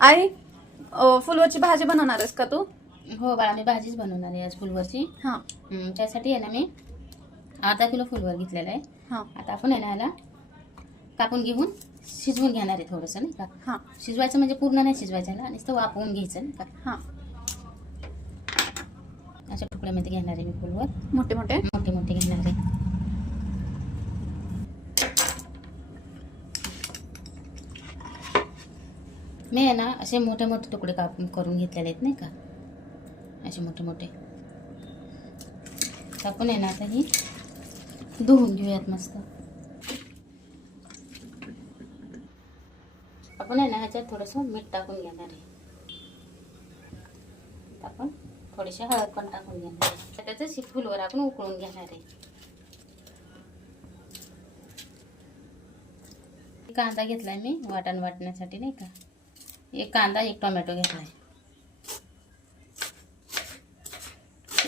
आई फुलवरची भाजी बनवणार आहेस का तू? हो बाळा, मी भाजीच बनवणार आहे आज फुलवरची. हां त्यासाठी आहे ना मी अर्धा किलो फुलवर घेतलेला आहे. हां आता आपण आहे ना ह्याला कापून घेऊन शिजवून घेणार आहे थोडंसं, नाही का. हां शिजवायचं म्हणजे पूर्ण नाही शिजवायचं, ना नुसतं वाफवून घ्यायचं, नाही का. हां अशा तुकड्यामध्ये घेणार आहे मी फुलवर. मोठे मोठे मोठे मोठे घेणार आहे. मी आहे ना असे मोठे मोठे तुकडे कापून करून घेतलेले आहेत, नाही का. असे मोठे मोठे आपण आहे ना आता ही धुवून घेऊयात मस्त. आपण आहे ना ह्याच्यात थोडंसं मीठ टाकून घेणार आहे. आपण थोडीशी हळद पण टाकून घेणार आहे. त्याचं फुलवर आपण उकळून घेणार आहे. कांदा घेतलाय मी वाटण वाटण्यासाठी, नाही का. एक कांदा, एक टोमॅटो घेतलाय.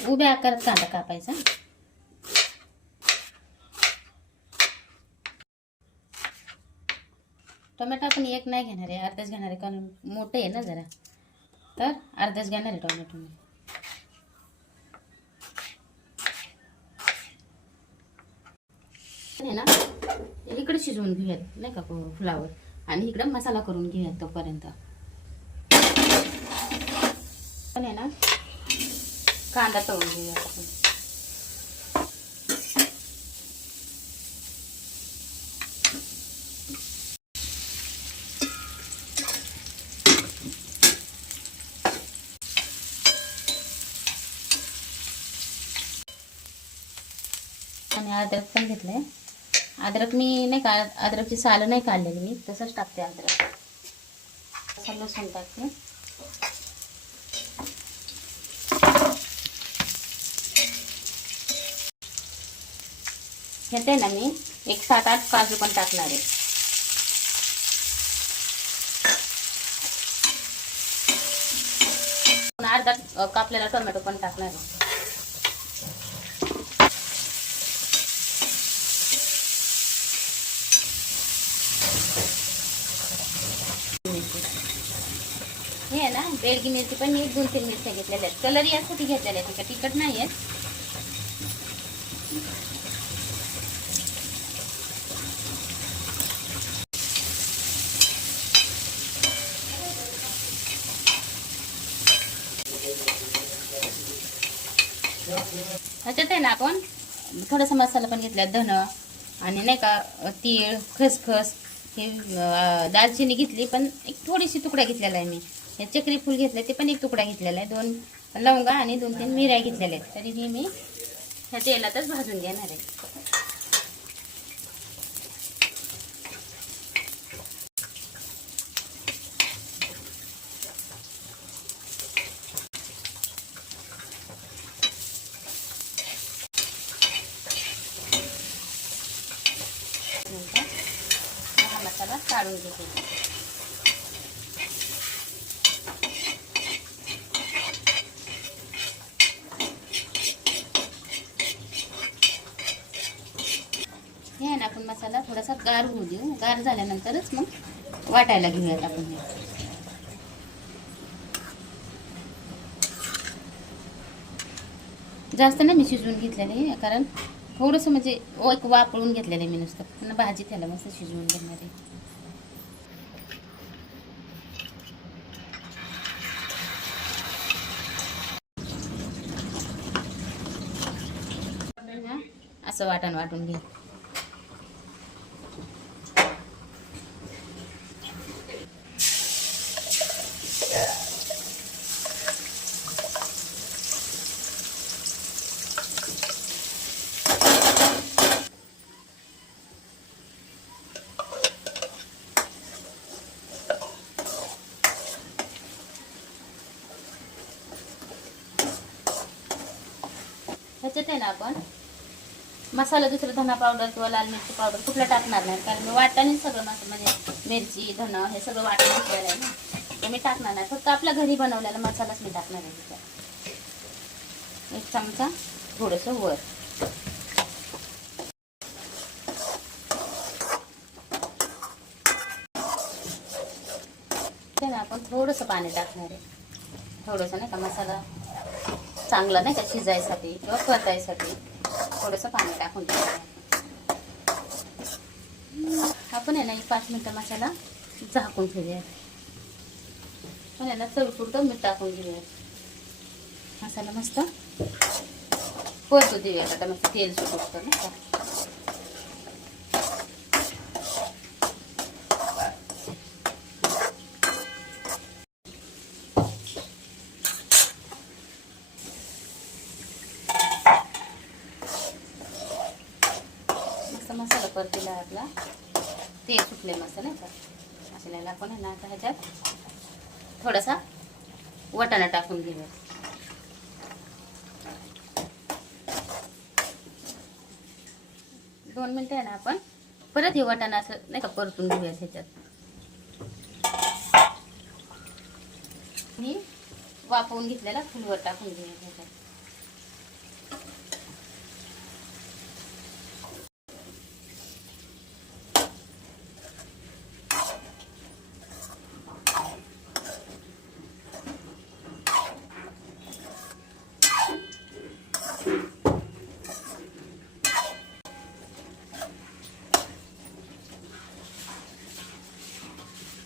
उभ्या आकारात कांदा कापायचा. टोमॅटो आपण एक नाही घेणार आहे, अर्धाच घेणार आहे, कारण मोठे आहे ना जरा, तर अर्धाच घेणार आहे टोमॅटो मी. आहे ना इकडे शिजवून घेऊयात, नाही का, फुलावर, आणि इकडे मसाला करून घेऊयात तोपर्यंत. पण आहे ना कांदा तळून घेऊयात आपण. आणि अद्रक पण घेतलंय. अद्रक मी नाही का, अद्रकची सालं नाही काढलेली, मी तसंच टाकते अद्रक. लसूण टाकते. घेते ना मी एक 7-8 काजू पण टाकणार आहे. अर्धा कापलेला टोमॅटो पण टाकणार आहे. हे आहे ना बेडगी मिरची पण मी 2-3 मिरच्या घेतलेल्या आहेत. कलर यासाठी घेतलेल्या आहेत, तिखट नाही आहेत. ह्याच्यात आहे ना आपण थोडासा मसाला पण घेतला, धन आणि नाही का तीळ, खसखस, हे दालचिनी घेतली, पण एक थोडीशी तुकडा घेतलेला आहे मी. हे चक्री फूल घेतलं ते पण एक तुकडा घेतलेला आहे. 2 लवंगा आणि 2-3 मिऱ्या घेतलेल्या आहेत. तरी हे मी ह्या तेलातच भाजून घेणार आहे. हा मसाला काढून घेते. हे आहे ना आपण मसाला थोडासा गार होऊ देऊ. गार झाल्यानंतरच मग वाटायला घेऊयात आपण. हे जास्त नाही मी शिजवून घेतलेलं आहे, कारण थोडंसं म्हणजे एक वापरून घेतलेलं आहे मी नुसतं. पुन्हा भाजी त्याला मस्त शिजवून घेणार आहे. असं वाटण वाटून घे. ह्याच्यात आहे ना आपण मसाला दुसरा धना पावडर किंवा लाल मिरची पावडर कुठला टाकणार नाही, कारण मी वाटणे सगळं म्हणजे मिरची, धना हे सगळं वाटण केलेलं आहे ना, ते मी टाकणार नाही. फक्त आपल्या घरी बनवलेला मसालाच मी टाकणार आहे त्याच्यात. 1 चमचा थोडंसं वर. ह्याच्यात आहे ना आपण थोडंसं पाणी टाकणार आहे. थोडंसं नाही का मसाला चांगला नाही का शिजायसाठी किंवा परतायसाठी थोडंसं पाणी टाकून द्यायचं. आपण आहे ना 5 मिनिटं मसाला झाकून ठेवूया. पण आहे ना चवीपुरतं मीठ टाकून घेऊया. मसाला मस्त परतू देऊया. आता मस्त तेल सुटतं ना का. मसाला परतीला आपला तेल सुटले मस्त नाही का. असलेला आपण आहे ना आता ह्याच्यात थोडासा वाटाणा टाकून घेऊया. दोन मिनिटं आहे ना आपण परत हे वाटाणा असं नाही का परतून घेऊया. ह्याच्यात मी वाफवून घेतलेला फुलवर टाकून घेऊया ह्याच्यात.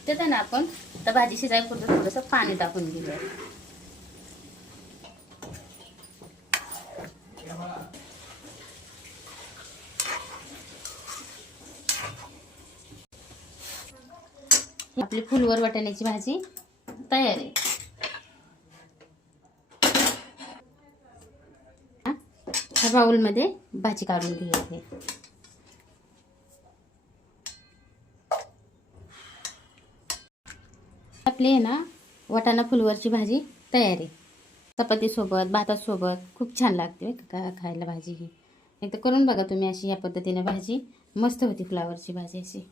त्यात आहे ना आपण आता भाजी शिजायपुरतं थोडंसं पाणी टाकून घेऊया. आपली फुलवर वाटाण्याची भाजी तयार आहे. ह्या बाउलमध्ये भाजी काढून घेऊया. हे आपली आहे ना वाटाणा फुलवरची भाजी तयार आहे. चपातीसोबत भातासोबत खूप छान लागते का खायला भाजी. ही एकदा करून बघा तुम्ही. अशी या पद्धतीने भाजी मस्त होती फ्लावरची भाजी अशी.